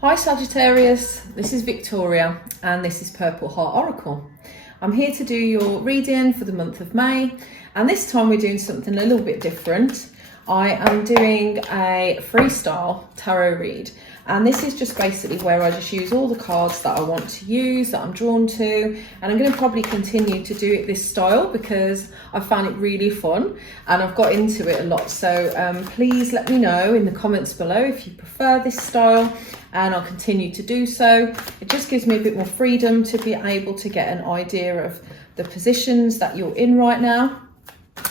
Hi Sagittarius, this is Victoria and this is Purple Heart Oracle. I'm here to do your reading for the month of May, and this time we're doing something a little bit different. I am doing a freestyle tarot read, and this is just basically where I just use all the cards that I want to use, that I'm drawn to, and I'm going to probably continue to do it this style because I found it really fun and I've got into it a lot. So please let me know in the comments below if you prefer this style, and I'll continue to do so. It just gives me a bit more freedom to be able to get an idea of the positions that you're in right now,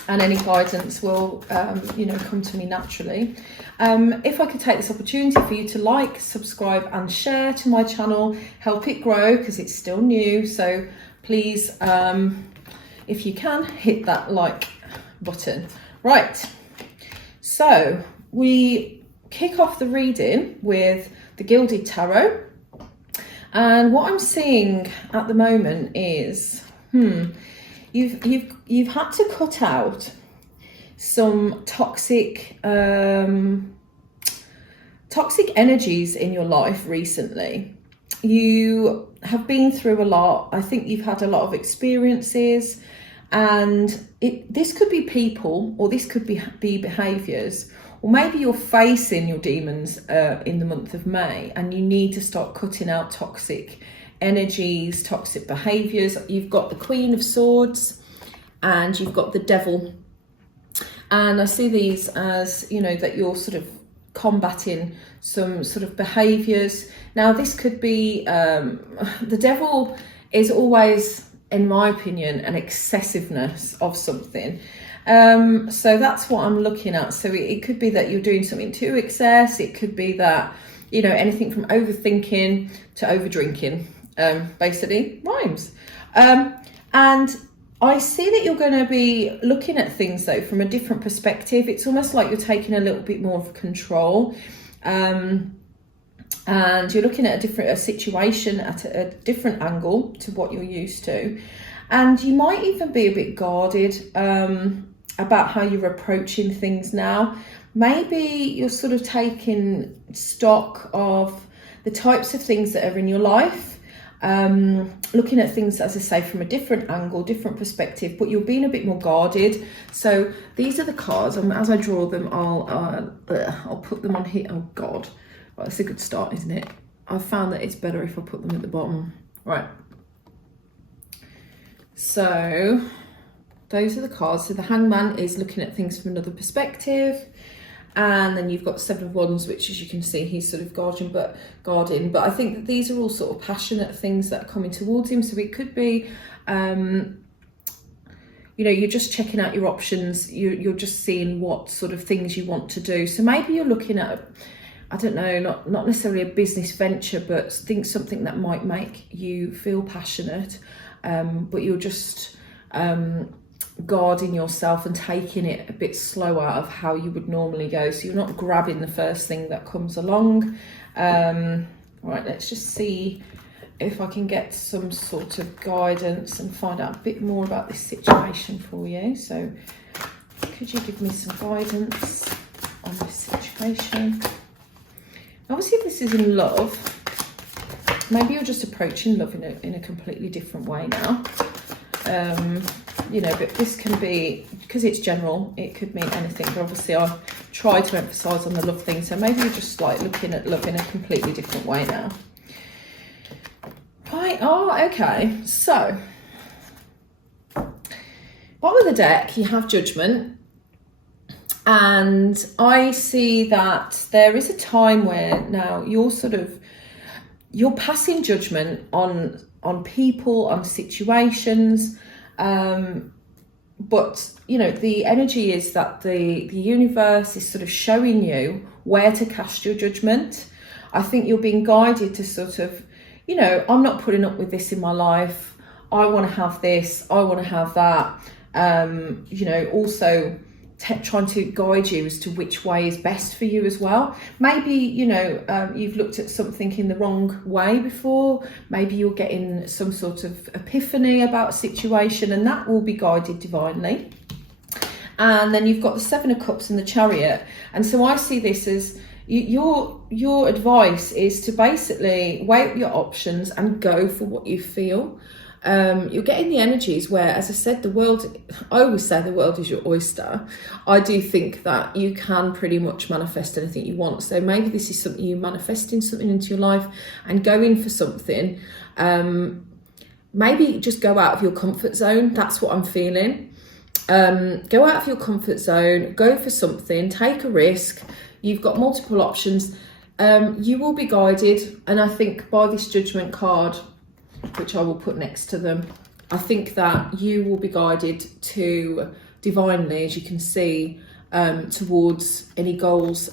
and any guidance will come to me naturally. If I could take this opportunity for you to like, subscribe and share to my channel, help it grow because it's still new. So please, if you can, hit that like button. Right, so we kick off the reading with the Gilded Tarot, and what I'm seeing at the moment is you've had to cut out some toxic energies in your life recently. You have been through a lot. I think you've had a lot of experiences, and this could be people, or this could be behaviors, or maybe you're facing your demons in the month of May and you need to start cutting out toxic energies, toxic behaviors. You've got the Queen of Swords and you've got the Devil, and I see these as, that you're sort of combating some sort of behaviors. Now this could be the Devil is always, in my opinion, an excessiveness of something. So that's what I'm looking at. So it could be that you're doing something to excess. It could be that, anything from overthinking to over drinking, basically rhymes. And I see that you're going to be looking at things though from a different perspective. It's almost like you're taking a little bit more of control, and you're looking at a situation at a different angle to what you're used to, and you might even be a bit guarded about how you're approaching things now. Maybe you're sort of taking stock of the types of things that are in your life, looking at things, as I say, from a different angle, different perspective, but you're being a bit more guarded. So these are the cards, and as I draw them, I'll put them on here. Oh God, well, that's a good start, isn't it? I've found that it's better if I put them at the bottom. Right. So those are the cards. So the Hangman is looking at things from another perspective. And then you've got Seven of Wands, which, as you can see, he's sort of guarding. But I think that these are all sort of passionate things that are coming towards him. So it could be, you're just checking out your options. You're just seeing what sort of things you want to do. So maybe you're looking at, I don't know, not necessarily a business venture, but something that might make you feel passionate. But you're just guarding yourself and taking it a bit slower of how you would normally go. So you're not grabbing the first thing that comes along. Right, let's just see if I can get some sort of guidance and find out a bit more about this situation for you. So could you give me some guidance on this situation? Obviously this is in love. Maybe you're just approaching love in a completely different way now. But this can be, because it's general, it could mean anything. But obviously I try to emphasize on the love thing. So maybe you're just like looking at love in a completely different way now. Right, okay. So, bottom of the deck, you have Judgment. And I see that there is a time where now you're passing judgment on people, on situations, but the energy is that the universe is sort of showing you where to cast your judgment. I think you're being guided to sort of, I'm not putting up with this in my life. I want to have this. I want to have that. Also trying to guide you as to which way is best for you as well. Maybe, you've looked at something in the wrong way before. Maybe you're getting some sort of epiphany about a situation, and that will be guided divinely. And then you've got the Seven of Cups and the Chariot. And so I see this as, your advice is to basically weigh up your options and go for what you feel. You're getting the energies where, as I said, I always say the world is your oyster. I do think that you can pretty much manifest anything you want. So maybe this is something, you manifesting something into your life and going for something. Maybe just go out of your comfort zone. That's what I'm feeling. Go out of your comfort zone, go for something, take a risk. You've got multiple options. You will be guided. And I think by this Judgment card, which I will put next to them, I think that you will be guided to divinely, as you can see, towards any goals,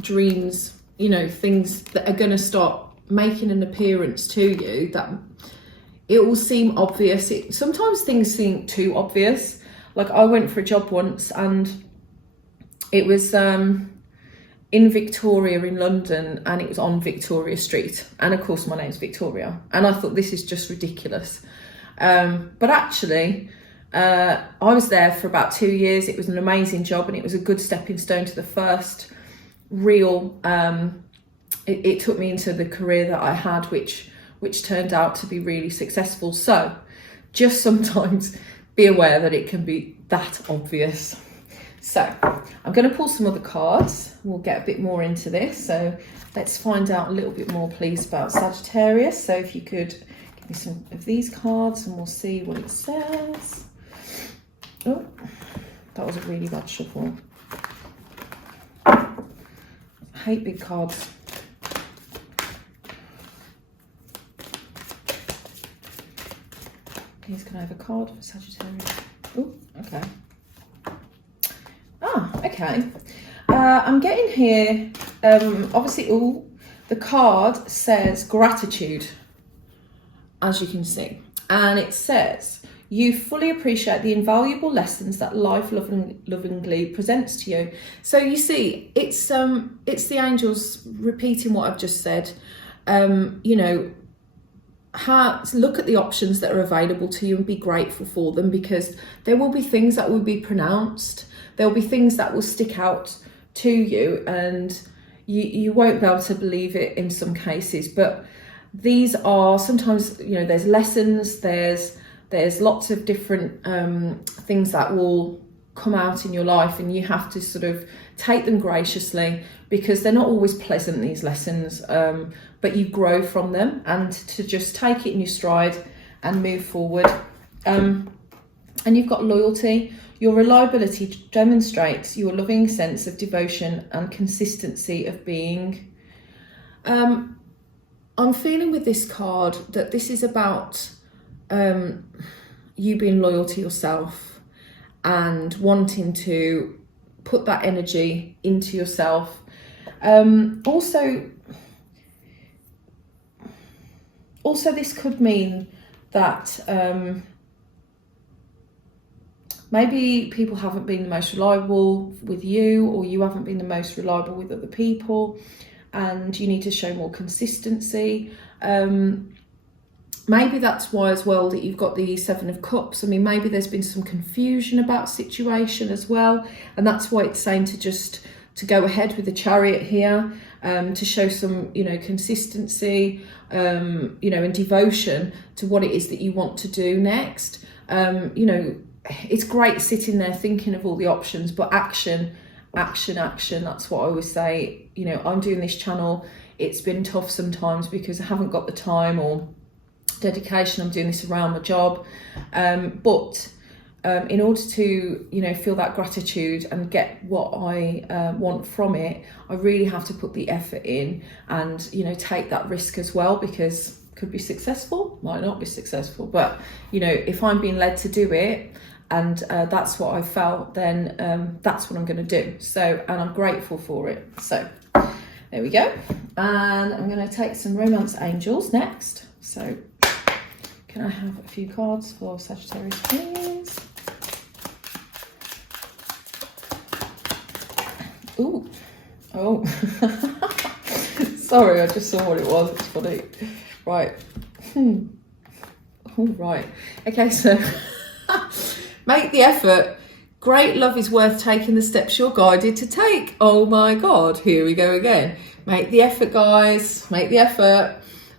dreams, you know, things that are going to start making an appearance to you, that it will seem obvious. Sometimes things seem too obvious. Like, I went for a job once and it was in Victoria in London, and it was on Victoria Street. And of course my name's Victoria. And I thought, this is just ridiculous. But actually, I was there for about 2 years. It was an amazing job, and it was a good stepping stone to the first real, it took me into the career that I had, which turned out to be really successful. So just sometimes be aware that it can be that obvious. So I'm going to pull some other cards. We'll get a bit more into this. So let's find out a little bit more, please, about Sagittarius. So if you could give me some of these cards and we'll see what it says. Oh, that was a really bad shuffle. I hate big cards. Please, can I have a card for Sagittarius? Oh, okay. Okay. I'm getting here, obviously, the card says gratitude, as you can see. And it says, you fully appreciate the invaluable lessons that life lovingly presents to you. So you see, it's the angels repeating what I've just said. You know, look at the options that are available to you and be grateful for them, because there will be things that will be pronounced. There'll be things that will stick out to you, and you won't be able to believe it in some cases. But these are sometimes, you know, there's lessons, there's lots of different things that will come out in your life, and you have to sort of take them graciously, because they're not always pleasant, these lessons, but you grow from them, and to just take it in your stride and move forward. And you've got loyalty. Your reliability demonstrates your loving sense of devotion and consistency of being. I'm feeling with this card that this is about you being loyal to yourself and wanting to put that energy into yourself. Also, this could mean that maybe people haven't been the most reliable with you, or you haven't been the most reliable with other people, and you need to show more consistency. Maybe that's why as well that you've got the Seven of Cups. I mean, maybe there's been some confusion about situation as well, and that's why it's saying to go ahead with the Chariot here, to show some, you know, consistency, you know, and devotion to what it is that you want to do next. You know, it's great sitting there thinking of all the options, but action. That's what I always say. You know, I'm doing this channel. It's been tough sometimes because I haven't got the time or dedication. I'm doing this around my job. But in order to, you know, feel that gratitude and get what I want from it, I really have to put the effort in and, you know, take that risk as well, because could be successful, might not be successful. But, you know, if I'm being led to do it, and that's what I felt, then that's what I'm going to do. So, and I'm grateful for it. So there we go. And I'm going to take some Romance Angels next. So can I have a few cards for Sagittarius, please? Ooh. Oh. Sorry, I just saw what it was. It's funny. Right. All right. Okay, so make the effort, Great love is worth taking the steps you're guided to take. Oh my God, here we go again. Make the effort, guys, make the effort.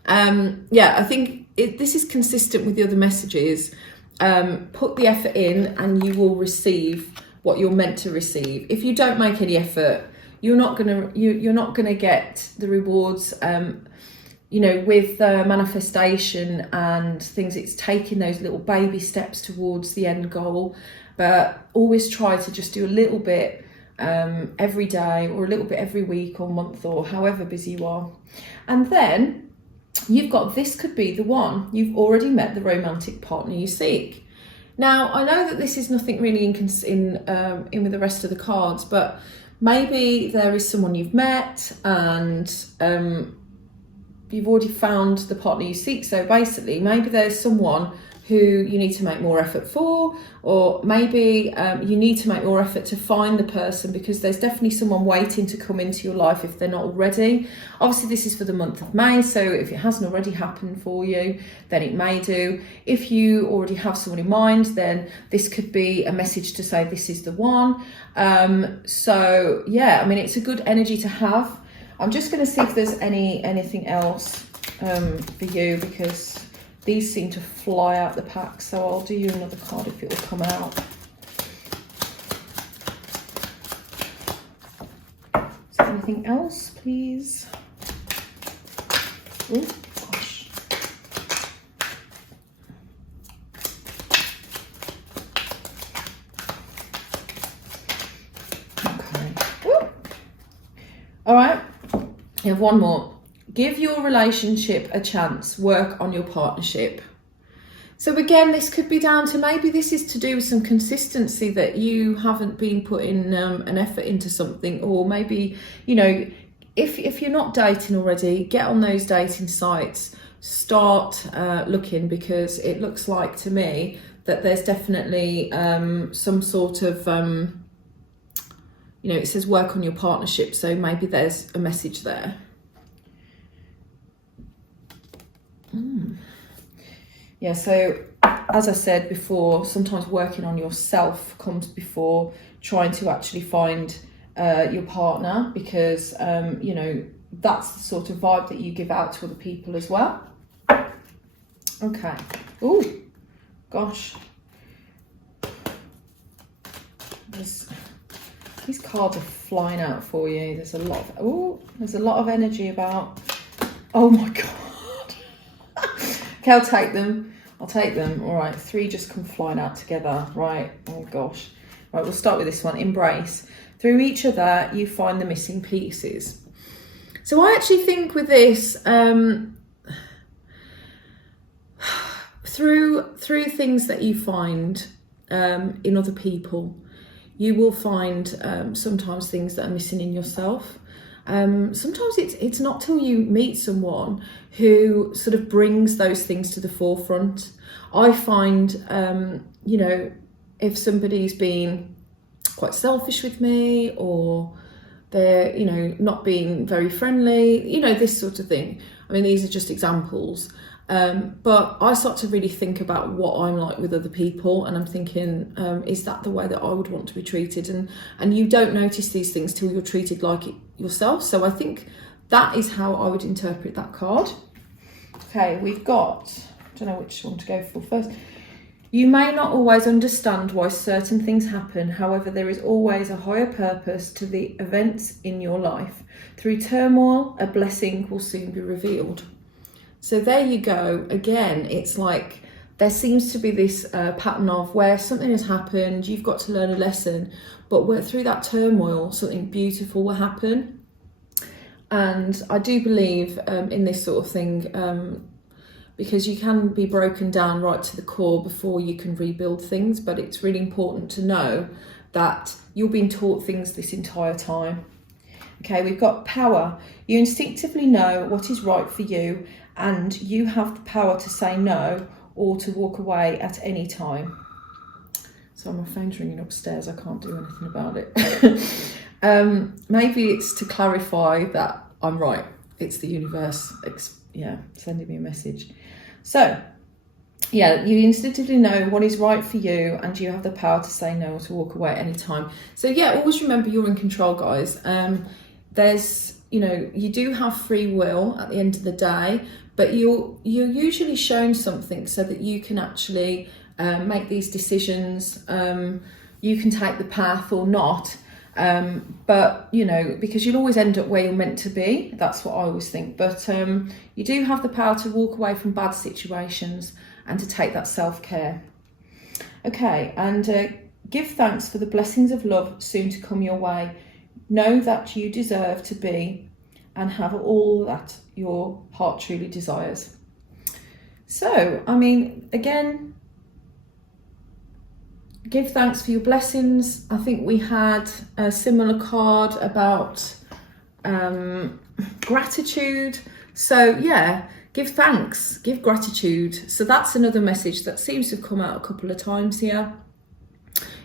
Yeah, I think this is consistent with the other messages. Put the effort in and you will receive what you're meant to receive. If you don't make any effort, you're not gonna get the rewards. You know, with manifestation and things, it's taking those little baby steps towards the end goal. But always try to just do a little bit every day, or a little bit every week or month, or however busy you are. And then you've got, this could be the one. You've already met the romantic partner you seek. Now, I know that this is nothing really in with the rest of the cards, but maybe there is someone you've met and you've already found the partner you seek. So basically, maybe there's someone who you need to make more effort for, or maybe you need to make more effort to find the person, because there's definitely someone waiting to come into your life if they're not already. Obviously, this is for the month of May, so if it hasn't already happened for you, then it may do. If you already have someone in mind, then this could be a message to say this is the one. So yeah, I mean, it's a good energy to have. I'm just going to see if there's anything else for you, because these seem to fly out the pack. So I'll do you another card if it will come out. Is there anything else, please? Oh, gosh. Okay. Woo. All right. You have one more. Give your relationship a chance. Work on your partnership. So again, this could be down to, maybe this is to do with some consistency, that you haven't been putting an effort into something, or maybe, you know, if you're not dating already, get on those dating sites, start looking, because it looks like to me that there's definitely some sort of, you know, it says work on your partnership. So maybe there's a message there. Yeah, so as I said before, sometimes working on yourself comes before trying to actually find your partner, because you know, that's the sort of vibe that you give out to other people as well. Okay. Oh gosh, these cards are flying out for you. There's a lot of energy about. Oh my God. Okay, I'll take them. All right, 3 just come flying out together. Right, oh gosh. Right, we'll start with this one. Embrace. Through each other, you find the missing pieces. So I actually think with this, through things that you find in other people, you will find sometimes things that are missing in yourself. Sometimes it's not till you meet someone who sort of brings those things to the forefront. I find, you know, if somebody's been quite selfish with me, or they're, you know, not being very friendly, you know, this sort of thing. I mean, these are just examples. But I start to really think about what I'm like with other people, and I'm thinking, is that the way that I would want to be treated? And you don't notice these things till you're treated like it yourself. So I think that is how I would interpret that card. Okay, we've got, I don't know which one to go for first. You may not always understand why certain things happen. However, there is always a higher purpose to the events in your life. Through turmoil, a blessing will soon be revealed. So there you go. Again, it's like there seems to be this pattern of where something has happened, you've got to learn a lesson, but through that turmoil, something beautiful will happen. And I do believe in this sort of thing, because you can be broken down right to the core before you can rebuild things. But it's really important to know that you're being taught things this entire time. Okay, we've got power. You instinctively know what is right for you, and you have the power to say no or to walk away at any time. So my phone's ringing upstairs. I can't do anything about it. Maybe it's to clarify that I'm right. It's the universe, sending me a message. So yeah, you instinctively know what is right for you, and you have the power to say no or to walk away at any time. So yeah, always remember you're in control, guys. There's, you know, you do have free will at the end of the day, but you're usually shown something so that you can actually make these decisions. You can take the path or not, but you know, because you'll always end up where you're meant to be. That's what I always think. But you do have the power to walk away from bad situations and to take that self-care. Okay, and give thanks for the blessings of love soon to come your way. Know that you deserve to be and have all that your heart truly desires. So, I mean, again, give thanks for your blessings. I think we had a similar card about gratitude. So yeah, give thanks, give gratitude. So that's another message that seems to have come out a couple of times here.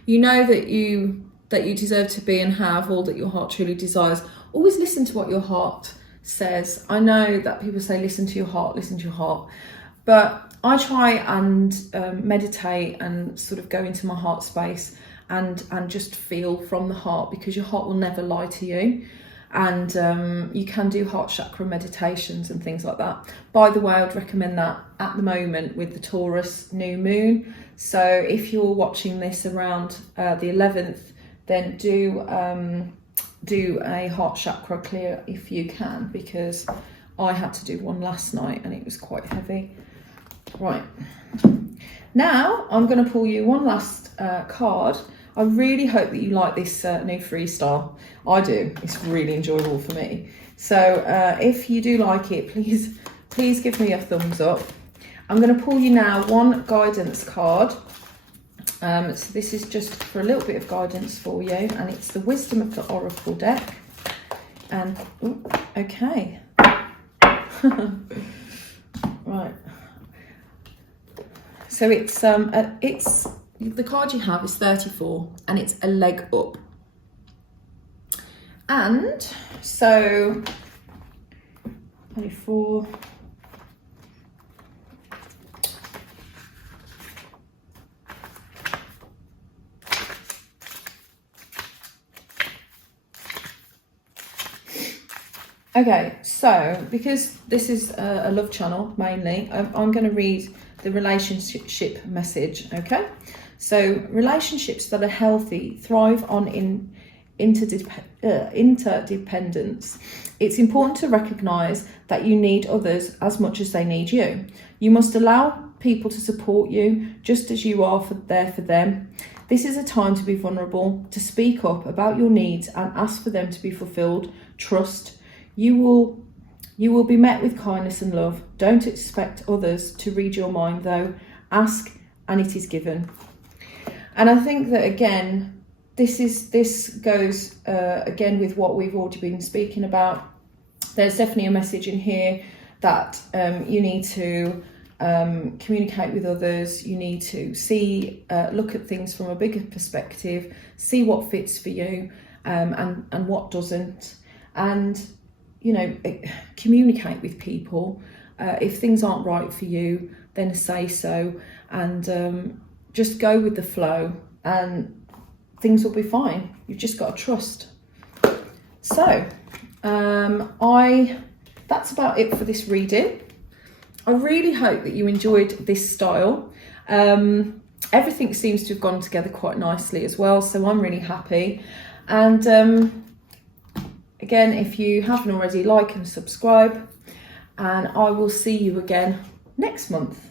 You know that you deserve to be and have all that your heart truly desires. Always listen to what your heart says. I know that people say listen to your heart, listen to your heart, but I try and meditate and sort of go into my heart space and just feel from the heart, because your heart will never lie to you. And you can do heart chakra meditations and things like that. By the way, I'd recommend that at the moment with the Taurus new moon. So if you're watching this around the 11th, then do a heart chakra clear if you can, because I had to do one last night and it was quite heavy. Right, now I'm going to pull you one last card. I really hope that you like this new freestyle. I do. It's really enjoyable for me. So if you do like it, please give me a thumbs up. I'm going to pull you now one guidance card. So this is just for a little bit of guidance for you, and it's the Wisdom of the Oracle deck. And ooh, okay, right. So it's the card you have is 34, and it's a leg up. And so 24. Okay, so because this is a love channel mainly, I'm going to read the relationship message, okay? So relationships that are healthy thrive on interdependence. It's important to recognise that you need others as much as they need you. You must allow people to support you just as you are there for them. This is a time to be vulnerable, to speak up about your needs and ask for them to be fulfilled. Trust. You will be met with kindness and love. Don't expect others to read your mind though. Ask and it is given. And I think that again, this goes again with what we've already been speaking about. There's definitely a message in here that you need to communicate with others. You need to look at things from a bigger perspective, see what fits for you and what doesn't. And you know, communicate with people. If things aren't right for you, then say so, and just go with the flow, and things will be fine. You've just got to trust. So that's about it for this reading. I really hope that you enjoyed this style. Everything seems to have gone together quite nicely as well, so I'm really happy. And again, if you haven't already, like and subscribe, and I will see you again next month.